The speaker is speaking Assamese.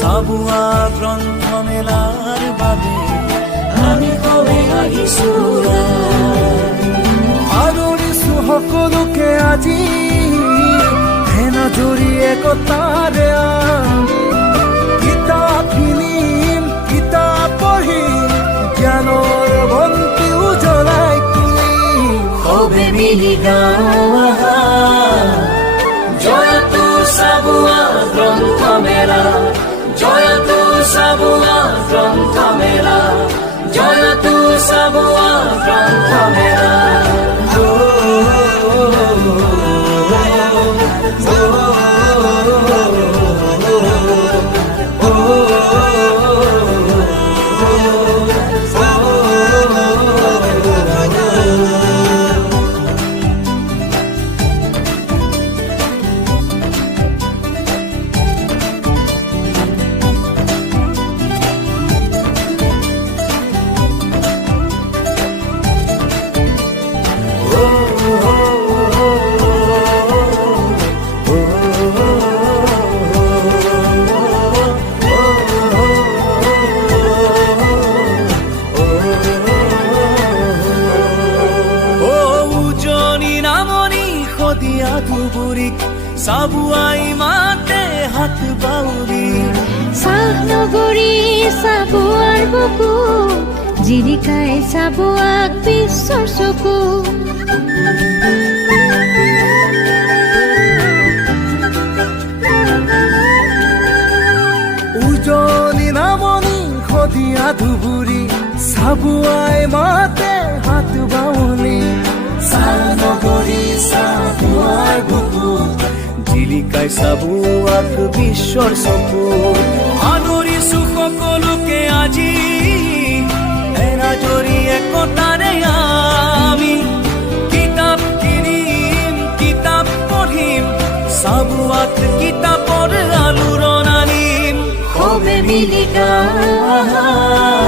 চাবুৱা গ্ৰন্থমেলাৰ বাবে আমি কবে আহিছো আদৰিছো সকলোকে আজি হেনাজৰি একতাৰে কিতাপ কিনিম কিতাপ পঢ়িম জ্ঞানৰ বন্তি উজ্বলাই তুলিম সবে মিলি গাওঁ জয়তু চাবুৱা গ্ৰন্থমেলা জয়তু চাবুৱা গ্ৰন্থমেলা জয়তু চাবুৱা গ্ৰন্থমেলা চাবুৱাই মাতে হাত বাউৰি চাহনগৰী চাবুৱাৰ বুকু জিৰিকাই চাবুৱাক বিশ্বৰ চকু উজনি নামনি সদিয়া ধুবুৰী চাবুৱাই মাতে হাত বাউলি চাহনগৰী চাবুৱাৰ বুকু জিলিকাই চাবুৱাক বিশ্বৰ চকু আদৰিছো সকলোকে আজি এনাজৰি একতাৰে আমি কিতাপ কিনিম কিতাপ পঢ়িম চাবুৱাক কিতাপৰ আলোড়ন আনিম সবে মিলি গাওঁ